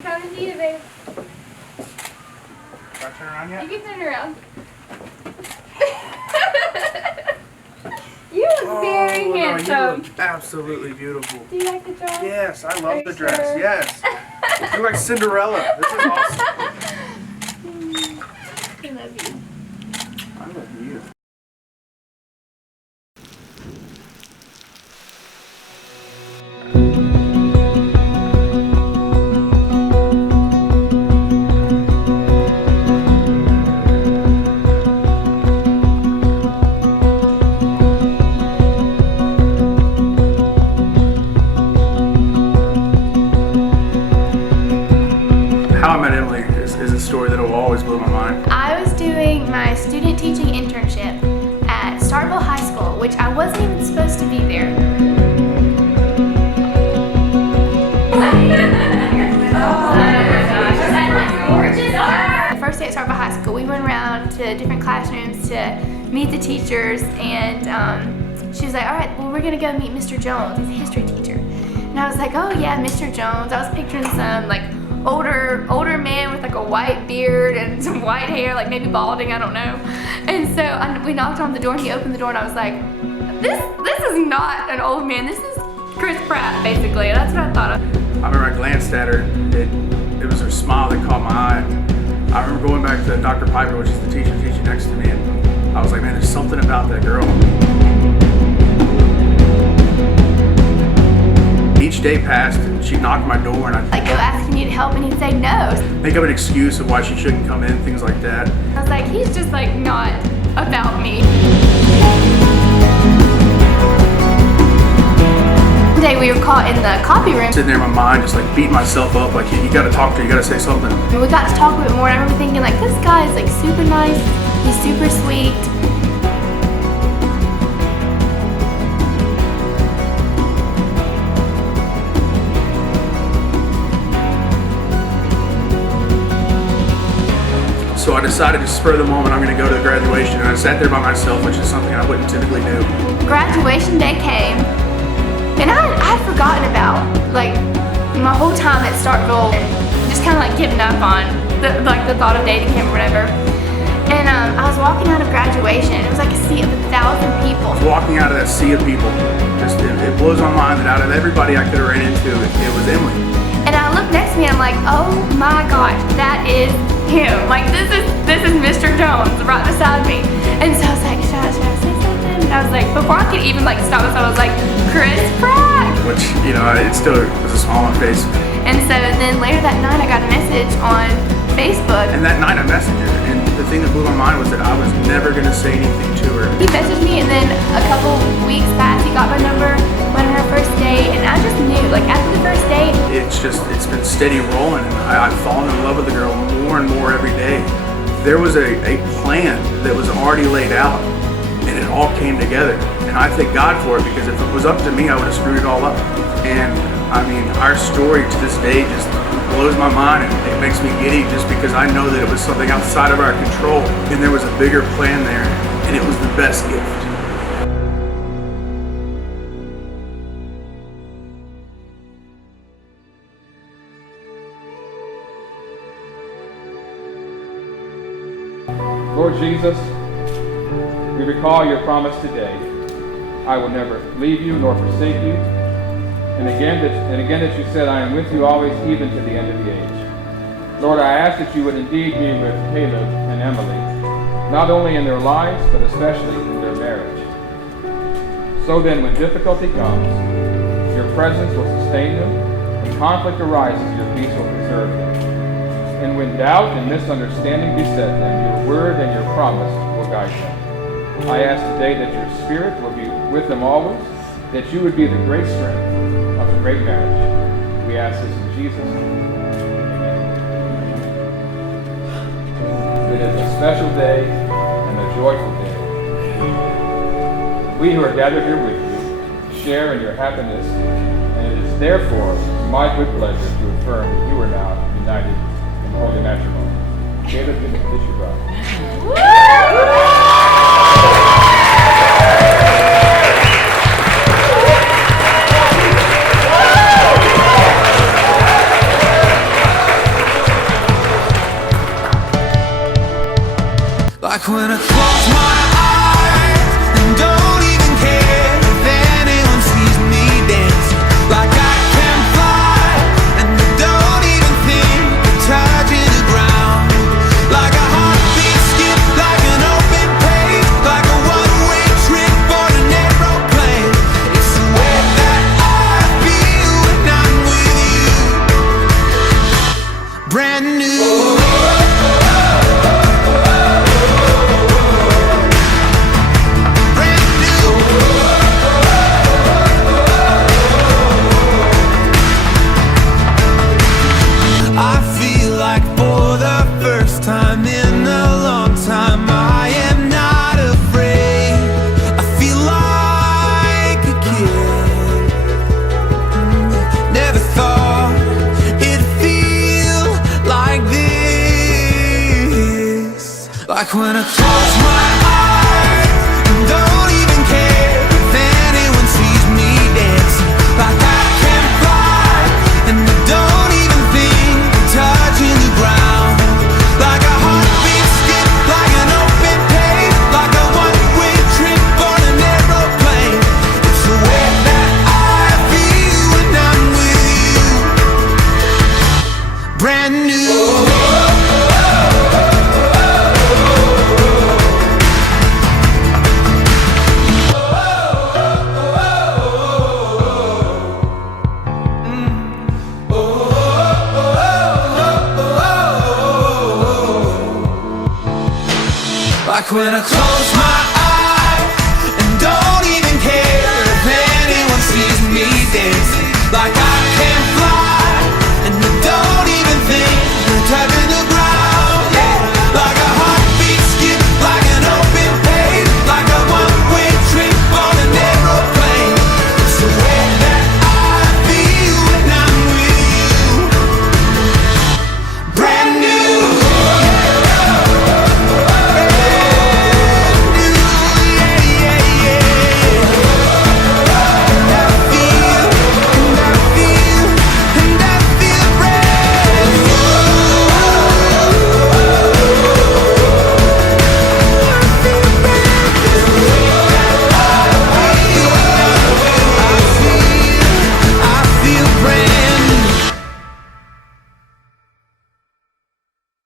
Coming to you, babe. Can I turn around yet? You can turn around. You look very no, handsome. you look absolutely beautiful. Do you like the dress? Yes, I Are love you the dress. sure? Yes. You're like Cinderella. This is awesome. I love you. I love you. How I Met Emily is a story that will always blow my mind. I was doing my student teaching internship at Starkville High School, which I wasn't even supposed to be there. The first day at Starkville High School, we went around to different classrooms to meet the teachers, and she was like, all right, well, we're gonna go meet Mr. Jones. He's a history teacher. And I was like, oh yeah, Mr. Jones. I was picturing some like older man with like a white beard and some white hair, like maybe balding, I don't know. And so we knocked on the door and he opened the door and I was like, this is not an old man, this is Chris Pratt, basically. That's what I thought of. I remember I glanced at her. It was her smile that caught my eye. I remember going back to Dr. Piper, which is the teacher teaching next to me, and I was like, man, there's something about that girl. Each day passed, and she'd knock on my door, and I'd Like, go ask if you need help and he'd say no. make up an excuse of why she shouldn't come in, things like that. I was like, he's just like not about me. One day we were caught in the copy room. Sitting there in my mind, just like beating myself up, like, you gotta talk to her, you gotta say something. And we got to talk a bit more, and I remember thinking, like, this guy is like super nice, he's super sweet. So I decided to spur the moment, I'm gonna go to the graduation, and I sat there by myself, which is something I wouldn't typically do. Graduation day came, and I had forgotten about like my whole time at Starkville, and just kind of like giving up on the thought of dating him or whatever. And I was walking out of graduation, and it was like a sea of 1,000 people. Walking out of that sea of people, just it blows my mind that out of everybody I could have ran into, it was Emily. And I looked next to me, and I'm like, oh my gosh, that is him. Like, this is Mr. Jones right beside me. And so I was like, should I say something? And I was like, before I could even like stop myself, I was like, Chris Pratt. Which, you know, it still was a smile on my face. And so then later that night, I got a message on Facebook. And that night I messaged her, and the thing that blew my mind was that I was never gonna say anything to her. He messaged me, and then a couple weeks passed, he got my number, went on our first date, and I just knew, like after the first date, It's been steady rolling, and I've fallen in love with the girl more and more every day. There was a plan that was already laid out, and it all came together. And I thank God for it, because if it was up to me, I would have screwed it all up. And I mean, our story to this day just blows my mind, and it makes me giddy just because I know that it was something outside of our control, and there was a bigger plan there, and it was the best gift. Lord Jesus, we recall your promise today. I will never leave you nor forsake you. And again that you said, I am with you always, even to the end of the age. Lord, I ask that you would indeed be with Caleb and Emily, not only in their lives, but especially in their marriage. So then, when difficulty comes, your presence will sustain them. When conflict arises, your peace will preserve them. And when doubt and misunderstanding beset them, your word and your promise will guide them. I ask today that your spirit will be with them always, that you would be the great strength of a great marriage. We ask this in Jesus' name. Amen. It is a special day and a joyful day. We who are gathered here with you share in your happiness, and it is therefore my good pleasure to affirm that you are now united in holy matrimony. Caleb, kiss your bride. Like when I close my eyes and don't even care if anyone sees me dancing. Like I can fly and I don't even think of touching the ground. Like a heartbeat skip, like an open page, like a one-way trip on an aeroplane. It's the way that I feel when I'm with you. Brand new. Like when I close my eyes and don't even care if anyone sees me dancing. Like I can fly and I don't even think of touching the ground. Like a heartbeat skip, like an open page, like a one-way trip on an aeroplane. It's the way that I feel when I'm with you. Brand new. Like when I close my eyes